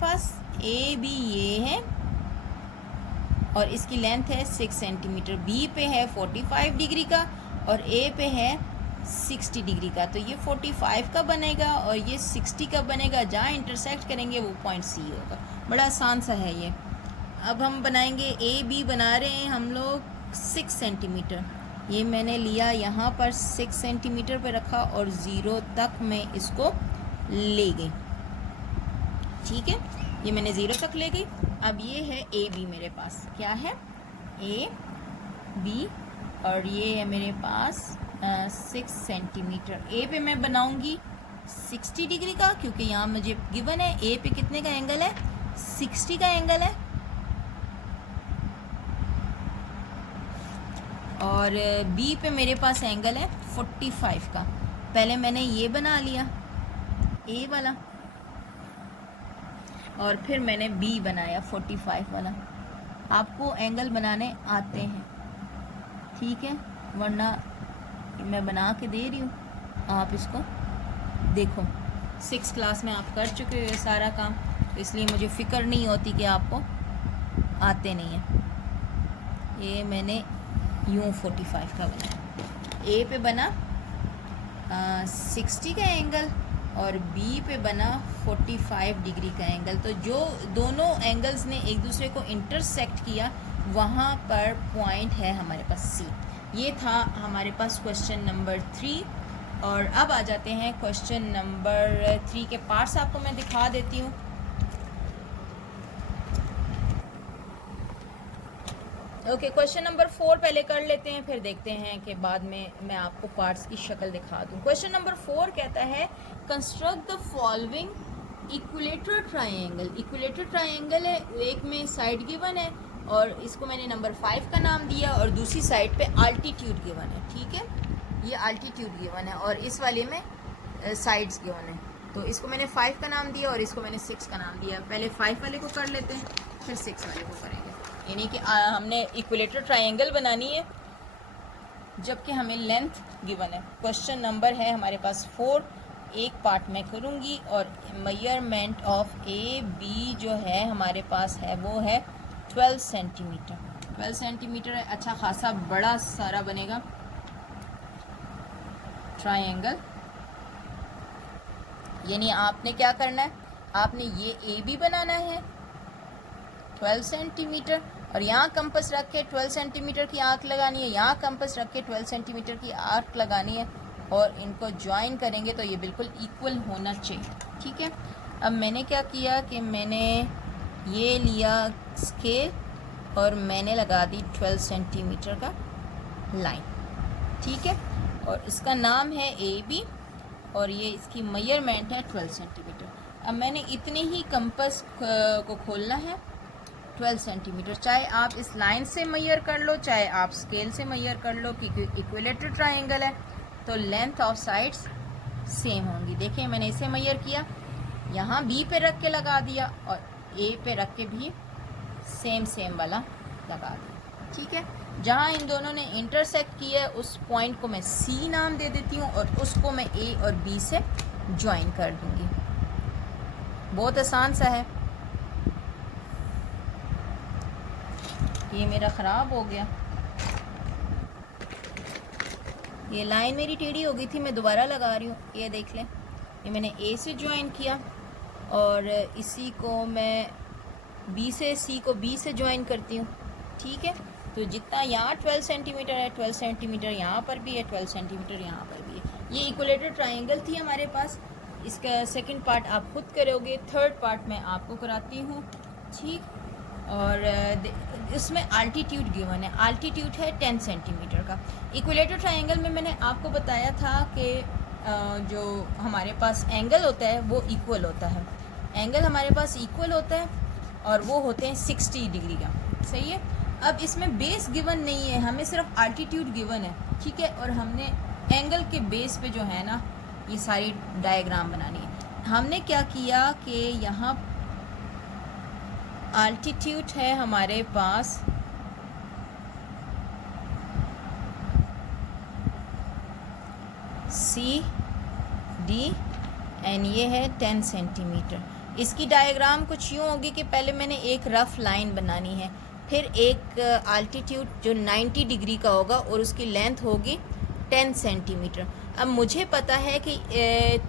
Pass, A B ये है और इसकी लेंथ है 6 सेंटीमीटर। बी पे है 45 डिग्री का और ए पे है 60 डिग्री का। तो ये 45 का बनेगा और ये 60 का बनेगा। जहाँ इंटरसेक्ट करेंगे वो पॉइंट सी होगा। बड़ा आसान सा है ये। अब हम बनाएंगे, ए बी बना रहे हैं हम लोग 6 सेंटीमीटर। ये मैंने लिया यहाँ पर 6 सेंटीमीटर पे रखा और 0 तक मैं इसको ले गई। ठीक है, ये मैंने 0 तक ले गई। अब ये है ए बी मेरे पास, क्या है, ए बी, और ये है मेरे पास 6 सेंटीमीटर। ए पे मैं बनाऊंगी 60 डिग्री का, क्योंकि यहाँ मुझे गिवन है ए पे कितने का एंगल है, 60 का एंगल है। और बी पे मेरे पास एंगल है 45 का। पहले मैंने ये बना लिया ए वाला और फिर मैंने बी बनाया 45 वाला। आपको एंगल बनाने आते हैं, ठीक है, वरना मैं बना के दे रही हूँ, आप इसको देखो। 6 क्लास में आप कर चुके हो सारा काम, तो इसलिए मुझे फ़िक्र नहीं होती कि आपको आते नहीं हैं। ये मैंने यूँ 45 का बनाया। ए पे बना 60 का एंगल और बी पे बना 45 डिग्री का एंगल। तो जो दोनों एंगल्स ने एक दूसरे को इंटरसेक्ट किया, वहाँ पर पॉइंट है हमारे पास सी। ये था हमारे पास क्वेश्चन नंबर 3। और अब आ जाते हैं क्वेश्चन नंबर 3 के पार्ट्स आपको मैं दिखा देती हूँ। ओके, क्वेश्चन नंबर 4 पहले कर लेते हैं, फिर देखते हैं कि बाद में मैं आपको पार्ट्स की शक्ल दिखा दूँ। क्वेश्चन नंबर 4 कहता है construct the following equilateral triangle. Equilateral triangle है, एक में साइड गिवन है और इसको मैंने नंबर 5 का नाम दिया और दूसरी साइड पे अल्टीट्यूड गिवन है। ठीक है, ये अल्टीट्यूड गिवन है और इस वाले में साइड्स गिवन है। तो इसको मैंने 5 का नाम दिया और इसको मैंने 6 का नाम दिया। पहले 5 वाले को कर लेते हैं, फिर 6 वाले को करेंगे। यानी कि हमने इक्विलेटरल ट्राइंगल बनानी है जबकि हमें लेंथ गिवन है। क्वेश्चन नंबर है हमारे पास 4। एक पार्ट मैं करूँगी और मेजरमेंट ऑफ ए बी जो है हमारे पास है वो है 12 सेंटीमीटर। 12 सेंटीमीटर है, अच्छा खासा बड़ा सारा बनेगा ट्राइंगल। यानी आपने क्या करना है, आपने ये ए बी बनाना है 12 सेंटीमीटर और यहाँ कंपस रख के 12 सेंटीमीटर की आर्क लगानी है, यहाँ कंपस रख के 12 सेंटीमीटर की आर्क लगानी है और इनको ज्वाइन करेंगे तो ये बिल्कुल इक्वल होना चाहिए। ठीक है, अब मैंने क्या किया कि मैंने ये लिया स्केल और मैंने लगा दी 12 सेंटीमीटर का लाइन। ठीक है, और इसका नाम है ए बी और ये इसकी मेजरमेंट है 12 सेंटीमीटर। अब मैंने इतने ही कंपस को खोलना है 12 सेंटीमीटर। चाहे आप इस लाइन से मेजर कर लो, चाहे आप स्केल से मेजर कर लो, क्योंकि इक्विलेटरल ट्राइंगल है तो लेंथ ऑफ साइड्स सेम होंगी। देखिए मैंने इसे मेजर किया, यहाँ बी पे रख के लगा दिया और ए पे रख के भी सेम वाला लगा दिया। ठीक है, जहाँ इन दोनों ने इंटरसेक्ट किया है उस पॉइंट को मैं सी नाम दे देती हूँ और उसको मैं ए और बी से ज्वाइन कर दूँगी। बहुत आसान सा है। ये मेरा ख़राब हो गया, ये लाइन मेरी टेढ़ी हो गई थी, मैं दोबारा लगा रही हूँ। ये देख लें, ये मैंने ए से ज्वाइन किया और इसी को मैं बी से, सी को बी से ज्वाइन करती हूँ। ठीक है, तो जितना यहाँ 12 सेंटीमीटर है, 12 सेंटीमीटर यहाँ पर भी है, 12 सेंटीमीटर यहाँ पर भी है। ये इक्विलेटरल ट्राइंगल थी हमारे पास। इसका सेकंड पार्ट आप खुद करोगे, थर्ड पार्ट मैं आपको कराती हूँ। ठीक, और इसमें अल्टीट्यूड गिवन है, अल्टीट्यूड है 10 सेंटीमीटर का। इक्विलेटरल ट्राइंगल में मैंने आपको बताया था कि जो हमारे पास एंगल होता है वो इक्वल होता है। एंगल हमारे पास इक्वल होता है और वो होते हैं 60 डिग्री का। सही है, अब इसमें बेस गिवन नहीं है, हमें सिर्फ अल्टीट्यूड गिवन है। ठीक है, और हमने एंगल के बेस पे जो है ना ये सारी डायग्राम बनानी है। हमने क्या किया कि यहाँ अल्टीट्यूड है हमारे पास सी डी एंड ये है 10 सेंटीमीटर। इसकी डायग्राम कुछ यूँ होगी कि पहले मैंने एक रफ़ लाइन बनानी है, फिर एक आल्टीट्यूड जो 90 डिग्री का होगा और उसकी लेंथ होगी 10 सेंटीमीटर। अब मुझे पता है कि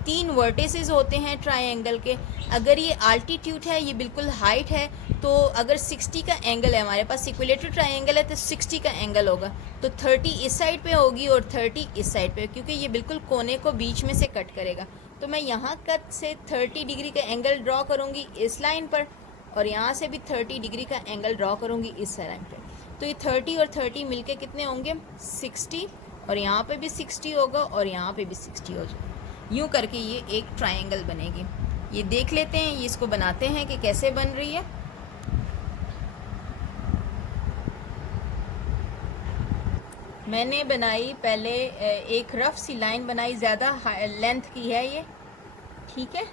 3 वर्टिसेस होते हैं ट्रायंगल के। अगर ये आल्टीट्यूड है, ये बिल्कुल हाइट है, तो अगर 60 का एंगल है हमारे पास, इक्विलेटरल ट्रायंगल है तो 60 का एंगल होगा, तो 30 इस साइड पे होगी और 30 इस साइड पे, क्योंकि ये बिल्कुल कोने को बीच में से कट करेगा। तो मैं यहाँ कट से 30 डिग्री का एंगल ड्रॉ करूँगी इस लाइन पर, और यहाँ से भी 30 डिग्री का एंगल ड्रॉ करूँगी इस लाइन पर। तो ये 30 और 30 मिलके कितने होंगे? 60, और यहाँ पे भी 60 होगा और यहाँ पे भी 60 हो जाएगा। यूँ करके ये एक ट्रायंगल बनेगी। ये देख लेते हैं, ये इसको बनाते हैं कि कैसे बन रही है। मैंने बनाई पहले एक रफ़ सी लाइन बनाई, ज़्यादा लेंथ की है ये, ठीक है,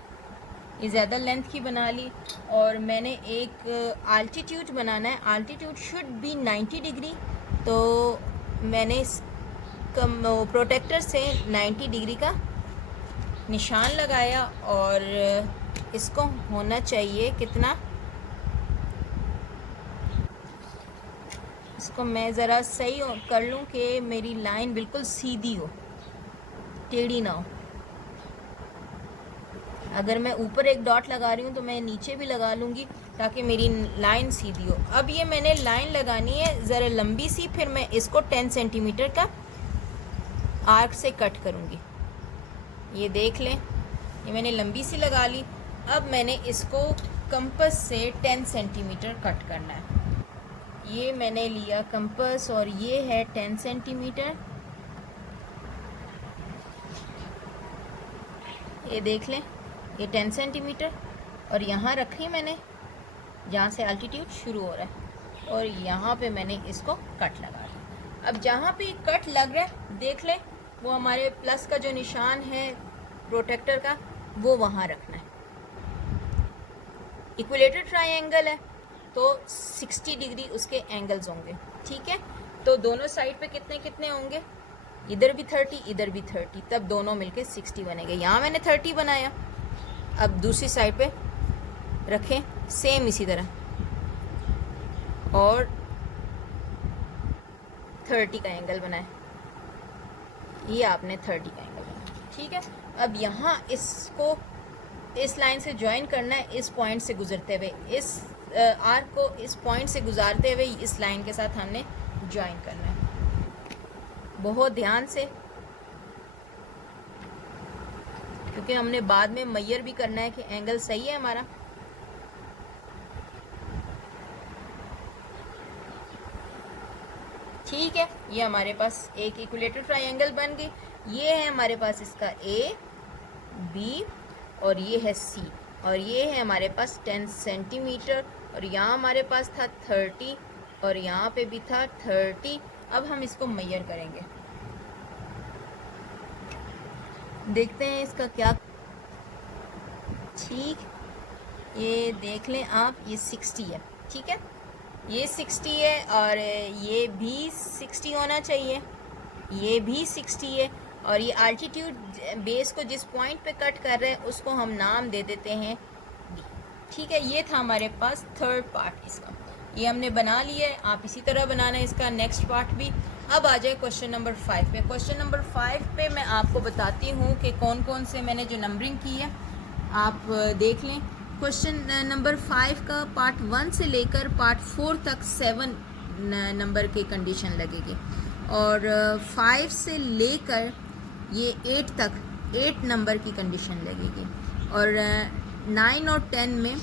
ये ज़्यादा लेंथ की बना ली। और मैंने एक आल्टीट्यूड बनाना है, आल्टीट्यूड शुड बी 90 डिग्री। तो मैंने प्रोटेक्टर से 90 डिग्री का निशान लगाया, और इसको होना चाहिए कितना, इसको मैं ज़रा सही कर लूँ कि मेरी लाइन बिल्कुल सीधी हो, टेढ़ी ना हो। अगर मैं ऊपर एक डॉट लगा रही हूँ तो मैं नीचे भी लगा लूँगी ताकि मेरी लाइन सीधी हो। अब ये मैंने लाइन लगानी है ज़रा लंबी सी, फिर मैं इसको 10 सेंटीमीटर का आर्क से कट करूँगी। ये देख लें, ये मैंने लंबी सी लगा ली। अब मैंने इसको कंपास से 10 सेंटीमीटर कट करना है। ये मैंने लिया कंपास और ये है 10 सेंटीमीटर। ये देख लें, ये 10 सेंटीमीटर, और यहाँ रखी मैंने जहाँ से अल्टीट्यूड शुरू हो रहा है, और यहाँ पे मैंने इसको कट लगा लिया। अब जहाँ पे कट लग रहा है देख लें, वो हमारे प्लस का जो निशान है प्रोटेक्टर का, वो वहाँ रखना है। इक्विलेटरल ट्रायंगल है तो 60 डिग्री उसके एंगल्स होंगे, ठीक है। तो दोनों साइड पे कितने कितने होंगे, इधर भी 30 इधर भी 30, तब दोनों मिलके 60 बनेंगे। यहाँ मैंने 30 बनाया, अब दूसरी साइड पे रखें सेम इसी तरह, और 30 का एंगल बनाए, ये आपने 30 का एंगल बनाया, ठीक है। अब यहाँ इसको इस लाइन से ज्वाइन करना है, इस पॉइंट से गुजरते हुए, इस आर्क को इस पॉइंट से गुजारते हुए इस लाइन के साथ हमने ज्वाइन करना है। बहुत ध्यान से, क्योंकि हमने बाद में मेजर भी करना है कि एंगल सही है हमारा। ठीक है, ये हमारे पास एक इक्विलेटरल ट्रायंगल बन गई। ये है हमारे पास इसका ए, बी, और ये है सी, और ये है हमारे पास 10 सेंटीमीटर, और यहाँ हमारे पास था 30, और यहाँ पे भी था 30। अब हम इसको मेजर करेंगे, देखते हैं इसका क्या। ठीक, ये देख लें आप, ये 60 है, ठीक है, ये 60 है, और ये भी 60 होना चाहिए, ये भी 60 है, और ये अल्टीट्यूड बेस को जिस पॉइंट पे कट कर रहे हैं उसको हम नाम दे देते हैं डी, ठीक है। ये था हमारे पास थर्ड पार्ट इसका, ये हमने बना लिया है। आप इसी तरह बनाना है इसका नेक्स्ट पार्ट भी। अब आ जाए क्वेश्चन नंबर 5 पे। क्वेश्चन नंबर 5 पे मैं आपको बताती हूँ कि कौन कौन से मैंने जो नंबरिंग की है आप देख लें। क्वेश्चन नंबर 5 का पार्ट 1 से लेकर पार्ट 4 तक 7 नंबर की कंडीशन लगेगी, और 5 से लेकर ये 8 तक 8 नंबर की कंडीशन लगेगी, और 9 और 10 में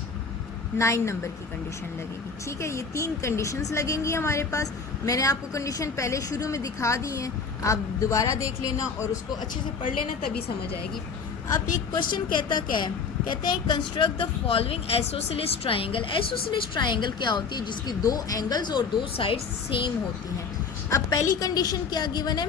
9 नंबर की कंडीशन लगेगी, ठीक है। ये 3 कंडीशंस लगेंगी हमारे पास। मैंने आपको कंडीशन पहले शुरू में दिखा दी हैं, आप दोबारा देख लेना और उसको अच्छे से पढ़ लेना, तभी समझ आएगी। अब एक क्वेश्चन कहता क्या है, कहते हैं construct the following isosceles triangle. Isosceles triangle क्या होती है, जिसकी 2 एंगल्स और 2 साइड्स सेम होती हैं। अब पहली कंडीशन क्या गिवन है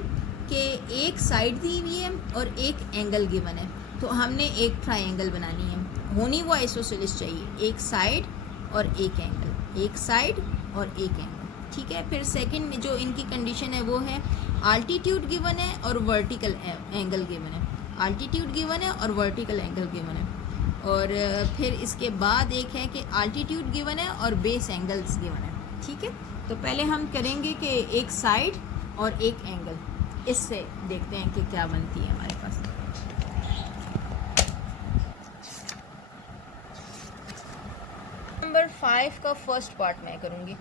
कि एक साइड दी हुई है और एक एंगल गिवन है, तो हमने एक ट्रायंगल बनानी है, होनी वो आइसोसेलेस चाहिए, एक साइड और एक एंगल, एक साइड और एक एंगल, ठीक है। फिर सेकंड जो इनकी कंडीशन है वो है आल्टीट्यूड गिवन है और वर्टिकल एंगल गिवन है, आल्टीट्यूड गिवन है और वर्टिकल एंगल गिवन है। और फिर इसके बाद एक है कि आल्टीट्यूड गिवन है और बेस एंगल्स गिवन है। ठीक है, तो पहले हम करेंगे कि एक साइड और एक एंगल, इससे देखते हैं कि क्या बनती है हमारे पास। नंबर 5 का फर्स्ट पार्ट मैं करूँगी,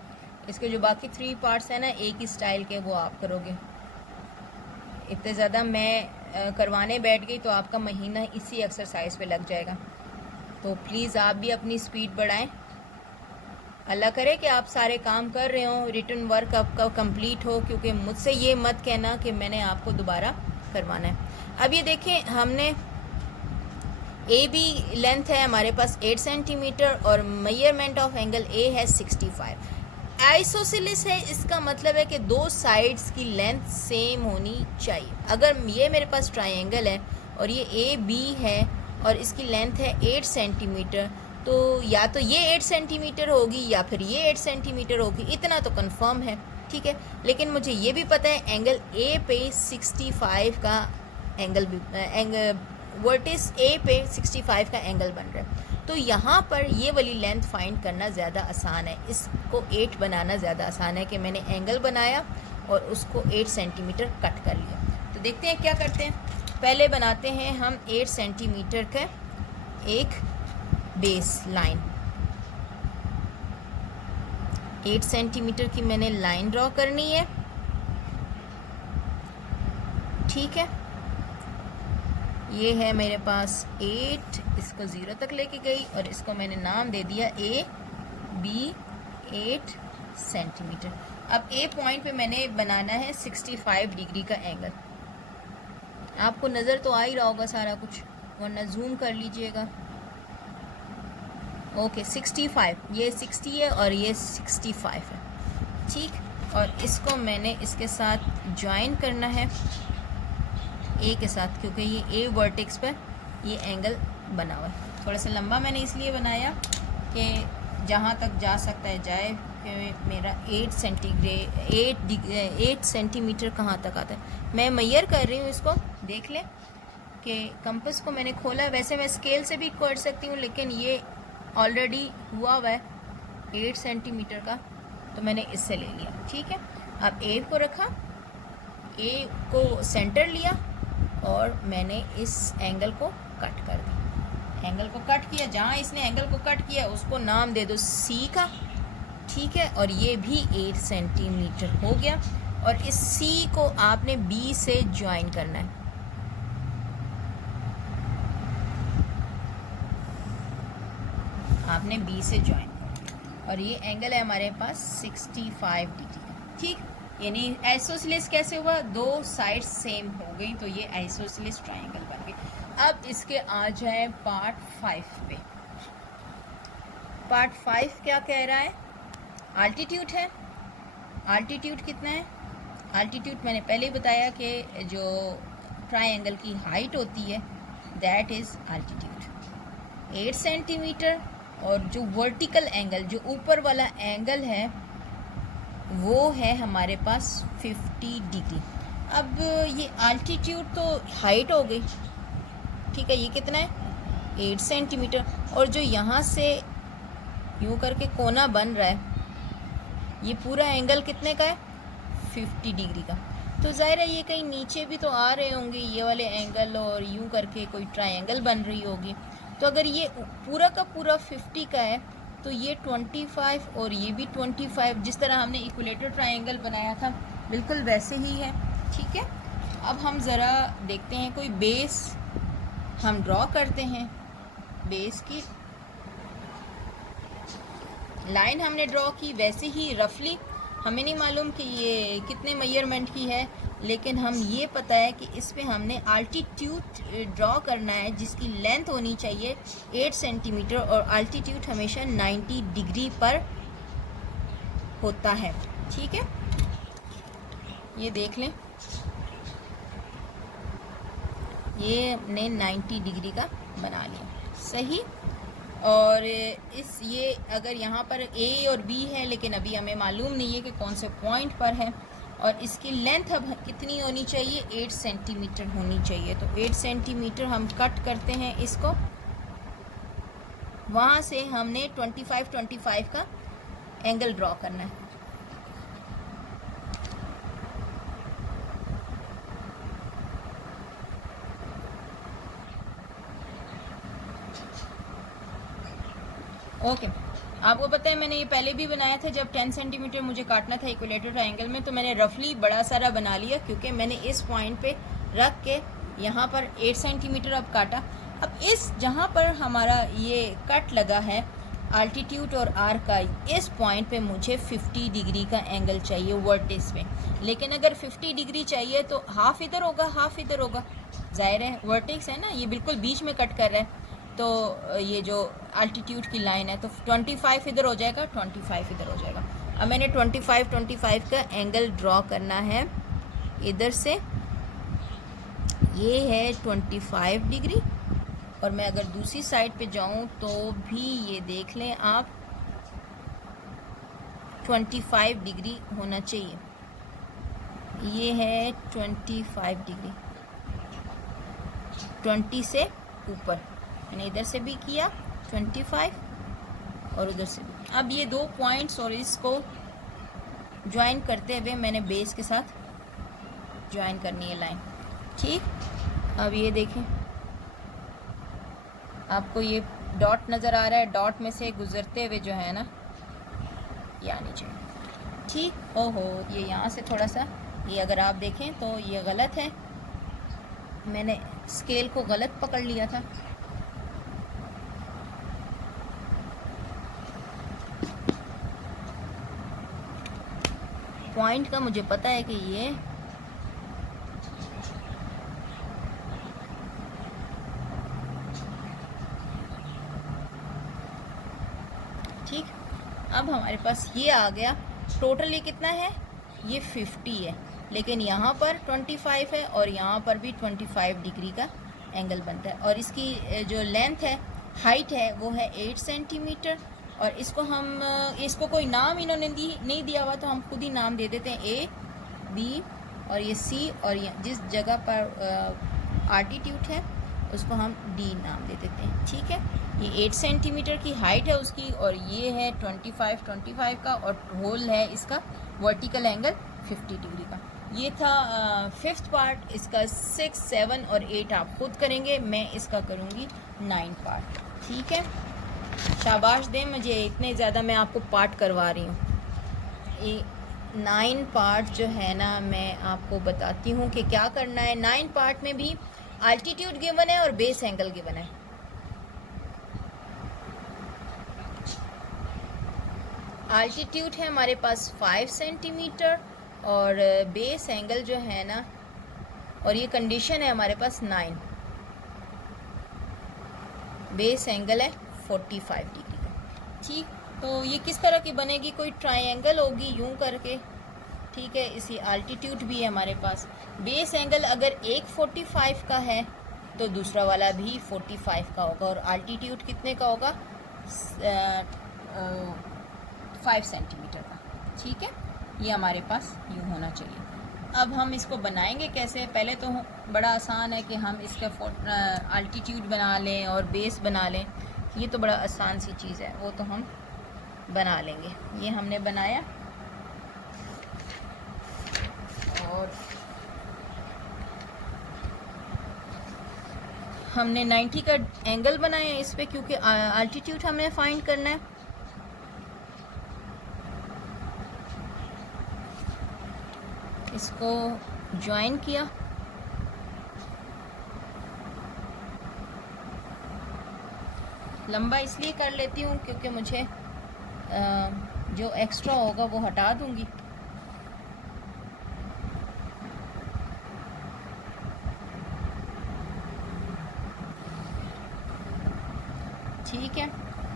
इसके जो बाकी 3 पार्ट्स हैं ना एक ही स्टाइल के, वो आप करोगे। इतने ज़्यादा मैं करवाने बैठ गई तो आपका महीना इसी एक्सरसाइज पे लग जाएगा। तो प्लीज़ आप भी अपनी स्पीड बढ़ाएं। अल्लाह करे कि आप सारे काम कर रहे हो, रिटर्न वर्क आपका कंप्लीट हो, क्योंकि मुझसे ये मत कहना कि मैंने आपको दोबारा करवाना है। अब ये देखें, हमने ए बी लेंथ है हमारे पास 8 सेंटीमीटर और मेजरमेंट ऑफ एंगल ए है 65। आइसोसेलेस है, इसका मतलब है कि दो साइड्स की लेंथ सेम होनी चाहिए। अगर ये मेरे पास ट्रायंगल है और ये ए बी है और इसकी लेंथ है 8 सेंटीमीटर, तो या तो ये 8 सेंटीमीटर होगी या फिर ये 8 सेंटीमीटर होगी, इतना तो कंफर्म है। ठीक है, लेकिन मुझे ये भी पता है एंगल ए पे 65 का एंगल भी वर्टिस ए पे 65 का एंगल बन रहा है। तो यहाँ पर ये वाली लेंथ फाइंड करना ज़्यादा आसान है, इसको 8 बनाना ज़्यादा आसान है कि मैंने एंगल बनाया और उसको 8 सेंटीमीटर कट कर लिया। तो देखते हैं क्या करते हैं। पहले बनाते हैं हम 8 सेंटीमीटर का एक बेस लाइन। 8 सेंटीमीटर की मैंने लाइन ड्रॉ करनी है। ठीक है, ये है मेरे पास 8, इसको 0 तक लेके गई और इसको मैंने नाम दे दिया ए बी 8 सेंटीमीटर। अब ए पॉइंट पे मैंने बनाना है 65 डिग्री का एंगल। आपको नज़र तो आ ही रहा होगा सारा कुछ, वरना जूम कर लीजिएगा। ओके 65, ये 60 है और ये 65 है। ठीक, और इसको मैंने इसके साथ ज्वाइन करना है ए के साथ, क्योंकि ये ए वर्टेक्स पर ये एंगल बना हुआ है। थोड़ा सा लंबा मैंने इसलिए बनाया कि जहाँ तक जा सकता है जाए, कि मेरा 8 सेंटीमीटर कहाँ तक आता है। मैं मेजर कर रही हूँ इसको, देख लें कि कंपास को मैंने खोला। वैसे मैं स्केल से भी कर सकती हूँ, लेकिन ये ऑलरेडी हुआ है 8 सेंटीमीटर का, तो मैंने इससे ले लिया। ठीक है, अब ए को रखा, ए को सेंटर लिया और मैंने इस एंगल को कट कर दिया। एंगल को कट किया, जहाँ इसने एंगल को कट किया उसको नाम दे दो सी का। ठीक है, और ये भी 8 सेंटीमीटर हो गया और इस सी को आपने बी से ज्वाइन करना है। आपने बी से ज्वाइन करना और ये एंगल है हमारे पास 65 डिग्री का। ठीक, यानी आइसोसेलेस कैसे हुआ, दो साइड्स सेम हो गई, तो ये आइसोसेलेस ट्रायंगल बन गई। अब इसके आ जाए पार्ट 5 पे। पार्ट 5 क्या कह रहा है, आल्टीट्यूड है। आल्टीट्यूड कितना है, आल्टीट्यूड मैंने पहले ही बताया कि जो ट्रायंगल की हाइट होती है दैट इज़ आल्टीट्यूड 8 सेंटीमीटर, और जो वर्टिकल एंगल, जो ऊपर वाला एंगल है, वो है हमारे पास 50 डिग्री। अब ये आल्टीट्यूड तो हाइट हो गई। ठीक है, ये कितना है 8 सेंटीमीटर, और जो यहाँ से यूँ करके कोना बन रहा है, ये पूरा एंगल कितने का है 50 डिग्री का। तो ज़ाहिर है ये कहीं नीचे भी तो आ रहे होंगे ये वाले एंगल, और यूँ करके कोई ट्रायंगल बन रही होगी। तो अगर ये पूरा का पूरा 50 का है तो ये 25 और ये भी 25, जिस तरह हमने इक्विलेटर ट्रायंगल बनाया था बिल्कुल वैसे ही है। ठीक है, अब हम ज़रा देखते हैं कोई बेस हम ड्रॉ करते हैं। बेस की लाइन हमने ड्रॉ की, वैसे ही रफली, हमें नहीं मालूम कि ये कितने मेजरमेंट की है, लेकिन हम ये पता है कि इस पे हमने आल्टीट्यूड ड्रॉ करना है जिसकी लेंथ होनी चाहिए 8 सेंटीमीटर, और आल्टीट्यूड हमेशा 90 डिग्री पर होता है। ठीक है, ये देख लें, ये हमने 90 डिग्री का बना लिया, सही। और ये अगर यहाँ पर ए और बी है, लेकिन अभी हमें मालूम नहीं है कि कौन से पॉइंट पर है, और इसकी लेंथ अब कितनी होनी चाहिए 8 सेंटीमीटर होनी चाहिए। तो 8 सेंटीमीटर हम कट करते हैं इसको, वहाँ से हमने 25 का एंगल ड्रॉ करना है। ओके, आपको पता है मैंने ये पहले भी बनाया था, जब 10 सेंटीमीटर मुझे काटना था इक्विलेटरल ट्रायंगल में, तो मैंने रफली बड़ा सारा बना लिया, क्योंकि मैंने इस पॉइंट पे रख के यहाँ पर 8 सेंटीमीटर अब काटा। अब इस जहाँ पर हमारा ये कट लगा है अल्टीट्यूड और आर का, इस पॉइंट पे मुझे 50 डिग्री का एंगल चाहिए वर्टेक्स पे। लेकिन अगर 50 डिग्री चाहिए तो हाफ इधर होगा, हाफ इधर होगा, जाहिर है वर्टेक्स है ना, ये बिल्कुल बीच में कट कर रहा है, तो ये जो अल्टीट्यूड की लाइन है, तो 25 इधर हो जाएगा, 25 इधर हो जाएगा। अब मैंने 25 का एंगल ड्रॉ करना है इधर से, ये है 25 डिग्री, और मैं अगर दूसरी साइड पे जाऊं तो भी ये देख लें आप 25 डिग्री होना चाहिए। ये है 25 डिग्री, 20 से ऊपर। मैंने इधर से भी किया 25 और उधर से भी। अब ये दो पॉइंट्स और इसको ज्वाइन करते हुए मैंने बेस के साथ ज्वाइन करनी है लाइन, ठीक। अब ये देखें, आपको ये डॉट नज़र आ रहा है, डॉट में से गुजरते हुए जो है ना ये आनी चाहिए, ठीक। ओहो, ये यहाँ से थोड़ा सा, ये अगर आप देखें तो ये गलत है, मैंने स्केल को गलत पकड़ लिया था। पॉइंट का मुझे पता है कि ये ठीक। अब हमारे पास ये आ गया, टोटल ये कितना है, ये 50 है, लेकिन यहाँ पर 25 है और यहाँ पर भी 25 डिग्री का एंगल बनता है। और इसकी जो लेंथ है, हाइट है, वो है 8 सेंटीमीटर। और इसको हम, इसको कोई नाम इन्होंने नहीं दिया हुआ, तो हम खुद ही नाम दे देते हैं ए, बी और ये सी, और ये जिस जगह पर आल्टीट्यूड है उसको हम डी नाम दे देते हैं, ठीक है। ये 8 सेंटीमीटर की हाइट है उसकी, और ये है 25 का, और होल है इसका वर्टिकल एंगल 50 डिग्री का। ये था 5th पार्ट। इसका 6, 7 और 8 आप खुद करेंगे, मैं इसका करूँगी 9 पार्ट, ठीक है। शाबाश दें मुझे, इतने ज़्यादा मैं आपको पार्ट करवा रही हूँ। ये 9 पार्ट जो है ना, मैं आपको बताती हूँ कि क्या करना है। 9 पार्ट में भी अल्टीट्यूड गिवन है और बेस एंगल गिवन है। अल्टीट्यूड है हमारे पास 5 सेंटीमीटर और बेस एंगल जो है ना, और ये कंडीशन है हमारे पास 9, बेस एंगल है 45 डिग्री का, ठीक। तो ये किस तरह की बनेगी, कोई ट्रायंगल होगी यूं करके, ठीक है। इसी अल्टीट्यूड भी है हमारे पास। बेस एंगल अगर एक 45 का है तो दूसरा वाला भी 45 का होगा, और अल्टीट्यूड कितने का होगा, 5 सेंटीमीटर का, ठीक है। ये हमारे पास यूँ होना चाहिए। अब हम इसको बनाएंगे कैसे, पहले तो बड़ा आसान है कि हम इसका अल्टीट्यूड बना लें और बेस बना लें, ये तो बड़ा आसान सी चीज़ है, वो तो हम बना लेंगे। ये हमने बनाया, और हमने 90 का एंगल बनाया इस पे, क्योंकि अल्टीट्यूड हमने फाइंड करना है। इसको ज्वाइन किया, लंबा इसलिए कर लेती हूँ क्योंकि मुझे जो एक्स्ट्रा होगा वो हटा दूँगी। ठीक है,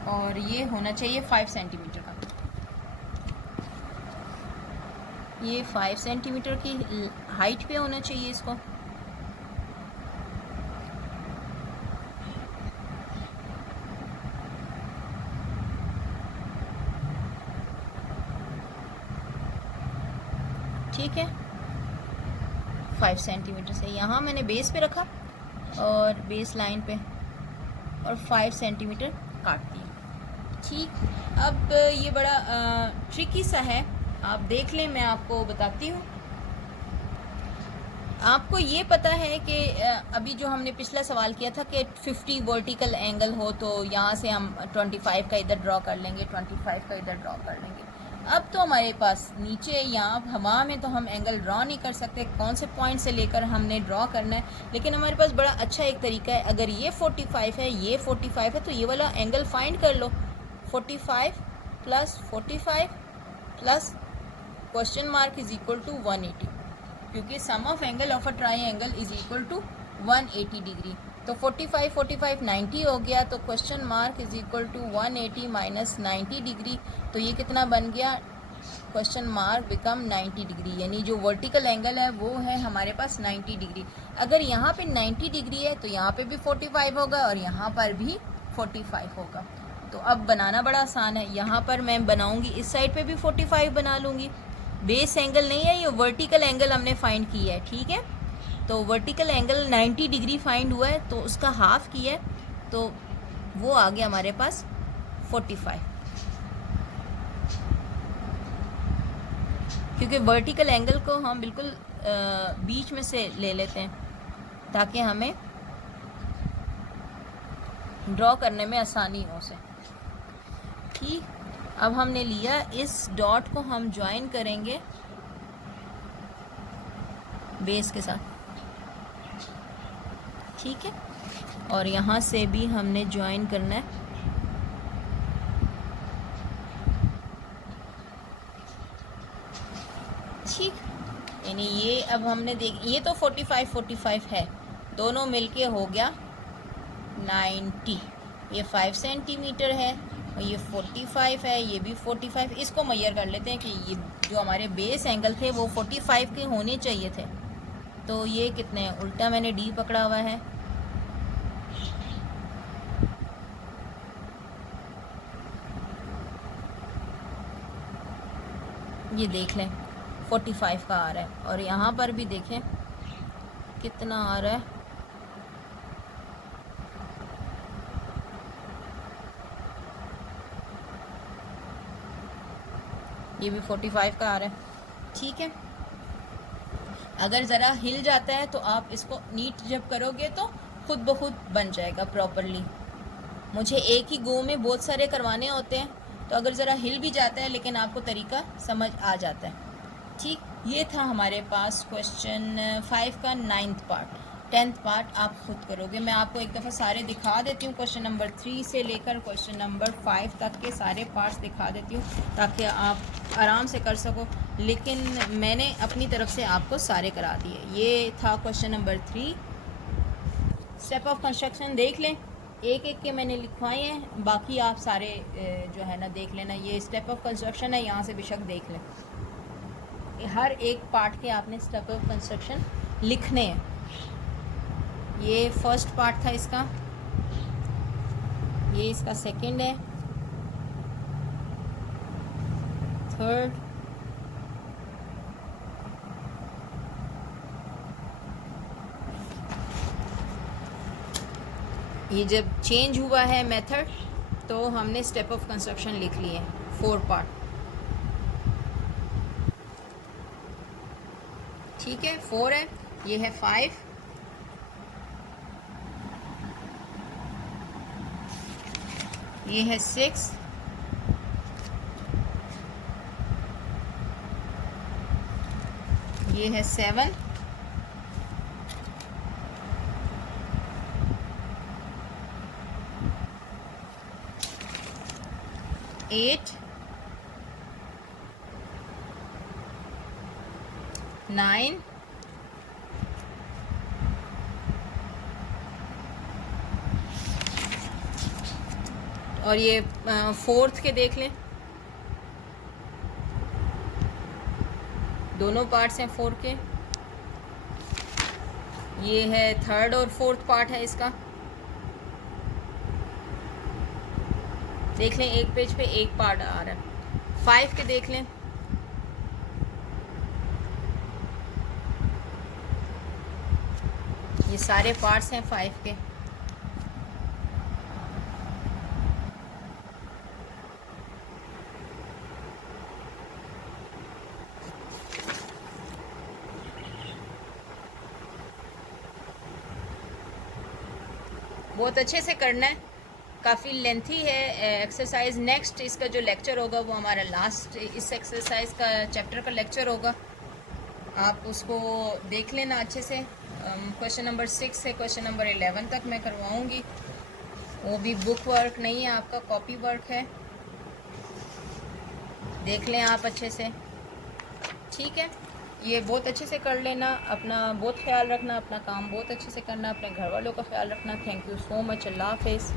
और ये होना चाहिए 5 सेंटीमीटर का। ये 5 सेंटीमीटर की हाइट पे होना चाहिए इसको। ठीक है, 5 सेंटीमीटर से यहाँ मैंने बेस पे रखा और बेस लाइन पे, और 5 सेंटीमीटर काट दिया। ठीक, अब ये बड़ा ट्रिकी सा है, आप देख लें, मैं आपको बताती हूँ। आपको ये पता है कि अभी जो हमने पिछला सवाल किया था कि 50 वर्टिकल एंगल हो तो यहाँ से हम 25 का इधर ड्रॉ कर लेंगे, 25 का इधर ड्रॉ कर लेंगे। अब तो हमारे पास नीचे यहाँ हवा में तो हम एंगल ड्रॉ नहीं कर सकते, कौन से पॉइंट से लेकर हमने ड्रॉ करना है, लेकिन हमारे पास बड़ा अच्छा एक तरीका है। अगर ये 45 है, ये 45 है, तो ये वाला एंगल फाइंड कर लो। 45 plus 45 plus question mark is equal to 180, क्योंकि sum of angle of a triangle is equal to 180 degree. तो 45 45 90 हो गया, तो question mark is equal to 180 minus 90 degree. तो ये कितना बन गया, क्वेश्चन मार्क बिकम 90 डिग्री, यानी जो वर्टिकल एंगल है वो है हमारे पास 90 डिग्री। अगर यहाँ पे 90 डिग्री है तो यहाँ पे भी 45 होगा और यहाँ पर भी 45 होगा। तो अब बनाना बड़ा आसान है, यहाँ पर मैं बनाऊँगी, इस साइड पे भी 45 बना लूँगी। बेस एंगल नहीं है, ये वर्टिकल एंगल हमने फाइंड किया है, ठीक है। तो वर्टिकल एंगल 90 डिग्री फाइंड हुआ है, तो उसका हाफ किया है, तो वो आ गया हमारे पास 45, क्योंकि वर्टिकल एंगल को हम बिल्कुल बीच में से ले लेते हैं ताकि हमें ड्रॉ करने में आसानी हो उसे, ठीक। अब हमने लिया, इस डॉट को हम ज्वाइन करेंगे बेस के साथ, ठीक है, और यहाँ से भी हमने ज्वाइन करना है, ठीक। यानी ये अब हमने ये तो 45 है, दोनों मिलके हो गया 90। ये 5 सेंटीमीटर है और ये 45 है, ये भी 45। इसको मेजर कर लेते हैं कि ये जो हमारे बेस एंगल थे वो 45 के होने चाहिए थे, तो ये कितने हैं, उल्टा मैंने डी पकड़ा हुआ है, ये देख लें 45 का आ रहा है, और यहाँ पर भी देखें कितना आ रहा है, ये भी 45 का आ रहा है, ठीक है। अगर ज़रा हिल जाता है तो आप इसको नीट जब करोगे तो खुद ब खुद बन जाएगा प्रॉपरली। मुझे एक ही गो में बहुत सारे करवाने होते हैं, तो अगर ज़रा हिल भी जाता है लेकिन आपको तरीका समझ आ जाता है, ठीक। ये था हमारे पास क्वेश्चन 5 का 9th पार्ट। 10th पार्ट आप खुद करोगे। मैं आपको एक दफ़ा सारे दिखा देती हूँ, क्वेश्चन नंबर 3 से लेकर क्वेश्चन नंबर 5 तक के सारे पार्ट्स दिखा देती हूँ ताकि आप आराम से कर सको, लेकिन मैंने अपनी तरफ से आपको सारे करा दिए। ये था question number 3। Step of construction देख लें, एक एक के मैंने लिखवाए हैं, बाकी आप सारे जो है ना देख लेना। ये स्टेप ऑफ कंस्ट्रक्शन है, यहाँ से बेशक देख लें, हर एक पार्ट के आपने स्टेप ऑफ कंस्ट्रक्शन लिखने हैं। ये फर्स्ट पार्ट था इसका, ये इसका सेकंड है, थर्ड, ये जब चेंज हुआ है मेथड तो हमने स्टेप ऑफ कंस्ट्रक्शन लिख लिए 4 पार्ट, ठीक है। 4 है, ये है 5, ये है 6, ये है 7, एट, 9, और ये 4th के देख लें, दोनों पार्ट्स हैं 4 के। ये है 3rd और 4th पार्ट है इसका, देख लें, एक पेज पे एक पार्ट आ रहा है। 5 के देख लें, ये सारे पार्ट्स हैं 5 के। बहुत अच्छे से करना है, काफ़ी लेंथी है एक्सरसाइज। नेक्स्ट इसका जो लेक्चर होगा वो हमारा लास्ट इस एक्सरसाइज का चैप्टर का लेक्चर होगा, आप उसको देख लेना अच्छे से। क्वेश्चन नंबर 6 से क्वेश्चन नंबर 11 तक मैं करवाऊँगी, वो भी बुक वर्क नहीं है, आपका कॉपी वर्क है, देख लें आप अच्छे से, ठीक है। ये बहुत अच्छे से कर लेना, अपना बहुत ख्याल रखना, अपना काम बहुत अच्छे से करना, अपने घर वालों का ख्याल रखना। थैंक यू सो मच, अल्लाह हाफिज़।